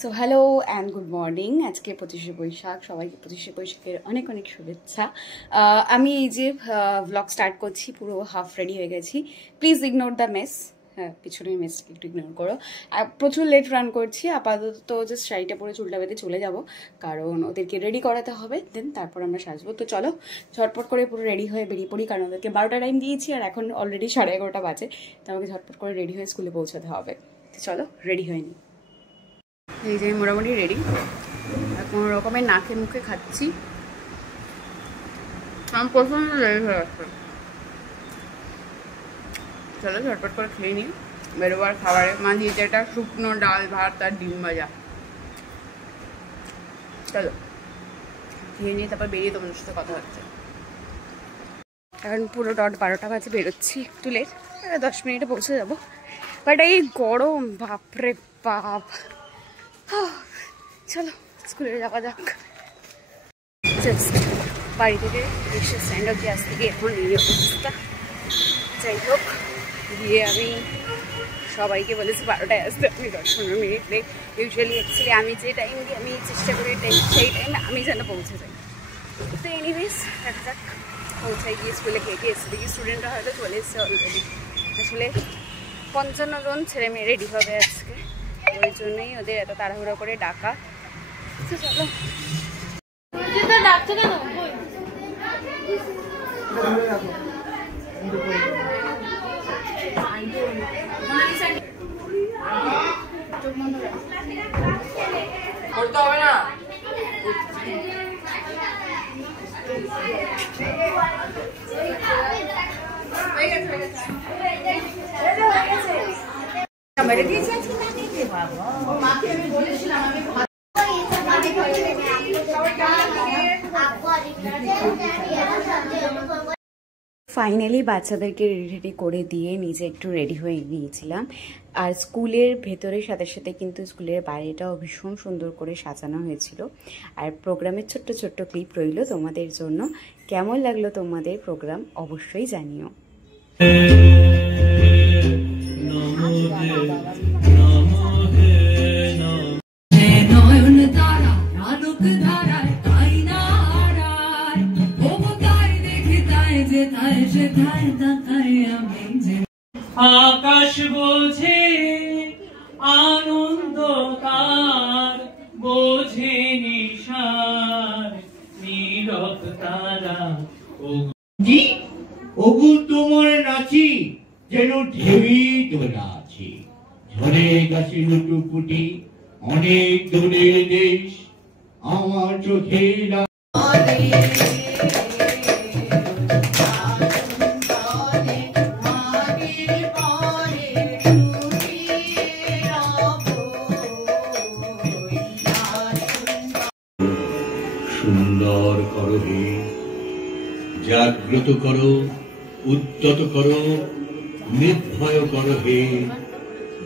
So hello and good morning. আজকে 25শে বৈশাখ, সবাইকে 25শে বৈশাখের অনেক অনেক শুভেচ্ছা। আমি এই যে ব্লগ স্টার্ট করছি, পুরো হাফ রেডি হয়ে গেছি। Please ignore the mess. হ্যাঁ, পিছনের মেসকে একটু ইগনোর করো। প্রচুর লেট রান করছি। আপাতত জাস্ট শাড়িটা পরে চুলটা বেঁধে চলে যাব, কারণ ওদেরকে রেডি করাতে হবে, দেন তারপর আমরা সাজবো। তো চলো ঝটপট করে পুরো রেডি হয়ে বেরিয়ে পড়ি, কারণ ওদেরকে 12টা টাইম দিয়েছি আর এখন অলরেডি 11:30 বাজে। তো আমাকে ঝটপট করে রেডি হয়ে স্কুলে পৌঁছাতে হবে। তো চলো রেডি হয়ে নিই। এই যে মোটামুটি রেডি, কোনো রকমের নাকে মুখে খাচ্ছি। আমি প্রথমে রেডি হয়ে আসছি। চলো ঝটপট করে খেয়ে নিই। বেরোবার খাবারে মা দিয়েছে একটা শুকনো ডাল, ভাত আর ডিম ভাজা। চলো খেয়ে নিয়ে তারপর বেরিয়ে তোমাদের সাথে কথা হচ্ছে। এখন পুরো ডট 12টা বাজে, বেরোচ্ছি একটু লেট, 10 মিনিটে পৌঁছে যাবো। বাট এই গরম, বাপরে বাপ। চলো স্কুলে যাওয়া যাক। জাস্ট বাড়ি থেকে রিক্সা স্ট্যান্ড অব্দি আসতে গিয়ে এখন এই অবস্থা। যাই হোক, গিয়ে আমি সবাইকে বলেছি 12টায় আসতে, আমি 10-15 মিনিট লেট। ইউজুয়ালি অ্যাকচুয়ালি আমি যে টাইম দিই, আমি চেষ্টা করি সেই টাইমে আমি যেন পৌঁছে যাই। তো এনিওয়েজ দেখা যাক, পৌঁছায় গিয়ে স্কুলে গিয়ে এসে দেখি স্টুডেন্টরা হয়তো চলে এসছে অলরেডি। আসলে 55 জন ছেলে মেয়ে রেডি হবে আজকে, ওই জন্যই ওদের এত তাড়াহুড়ো করে ডাকা। চলো ডাকছে কেন? করতে হবে না। মেরে দিয়েছে বাবা, মাকে আমি বলেছিলাম আমি ফাইনালি বাচ্চাদেরকে রেডি করে দিয়ে নিজে একটু রেডি হয়ে গিয়েছিলাম। আর স্কুলের ভেতরের সাথে সাথে কিন্তু স্কুলের বাইরেটাও ভীষণ সুন্দর করে সাজানো হয়েছিল। আর প্রোগ্রামের ছোট্ট ছোট্ট ক্লিপ রইল তোমাদের জন্য। কেমন লাগলো তোমাদের প্রোগ্রাম অবশ্যই জানিও। আকাশ বলছে আনন্দ তার, বোঝে নিশার নীরব তারা। ওগু তোমার নাচি যেন ঢেউই তোলা আছে, ঝরে গাছে লুটুপুটি অনেক দূরের দেশ আমার চোখে সুন্দর করো হে, জাগ্রত করো, উদ্যত করো, নির্ভয় করো হে,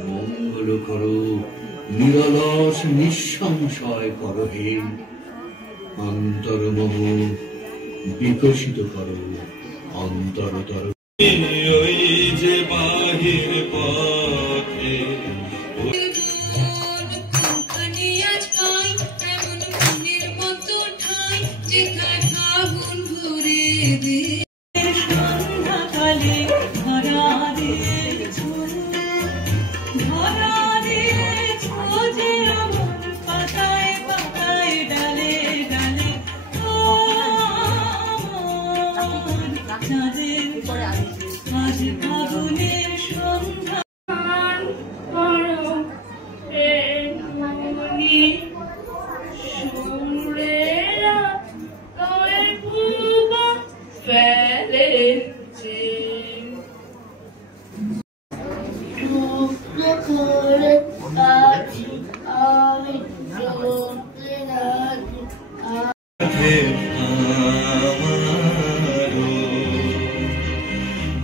মঙ্গল করো, নিরলস নিঃসংশয় করো হে, অন্তরমম বিকশিত করো, অন্তরতর। ওই যে বাহির পথে সন্ধ্যাকালে ধরা ছোঁজে আমার পাতায় পাতায় ডালে ডালে আজ ফাগুনের সন্ধ্যা।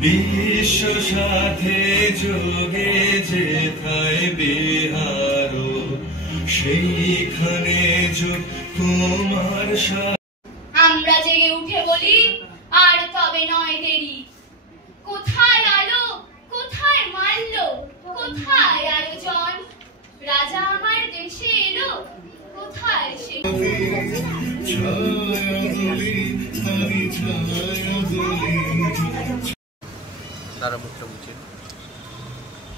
বিশ্ব সাথে যোগে যেথায় বিহার, সেইখানে তোমার আমরা জেগে উঠে বলি আর তবে নয় দেরি। কোথায় আলো, কোথায় মাল্য, কোথায় আয়োজন? রাজা আমার দেশে এলো তারা মুখটা মুছে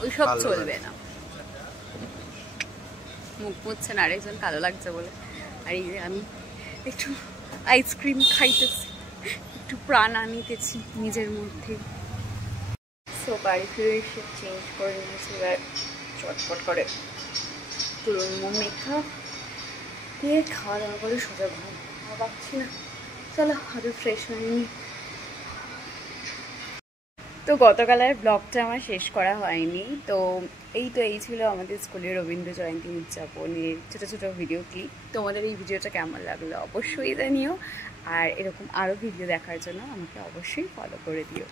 ওইসব চলবে না, মুখ মুছছে না আরেকজন কালো লাগছে বলে। আর এই যে আমি একটু আইসক্রিম খাইতেছি, একটু প্রাণ আনিতেছি নিজের মধ্যে। সো বাড়ি ফিরে এসে চেঞ্জ করে নিয়েছি, এবার চটপট করে পুরো মেকআপ দিয়ে খাওয়া দাওয়া করে সোজা ঘুম পাচ্ছি না। চলো আগে ফ্রেশ হয়ে নিই। তো গতকালের ব্লগটা আমার শেষ করা হয়নি, তো এই ছিল আমাদের স্কুলের রবীন্দ্র জয়ন্তী উদযাপনের ছোটো ছোটো ভিডিও ক্লিপ। তোমাদের এই ভিডিওটা কেমন লাগলো অবশ্যই জানিও, আর এরকম আরও ভিডিও দেখার জন্য আমাকে অবশ্যই ফলো করে দিও।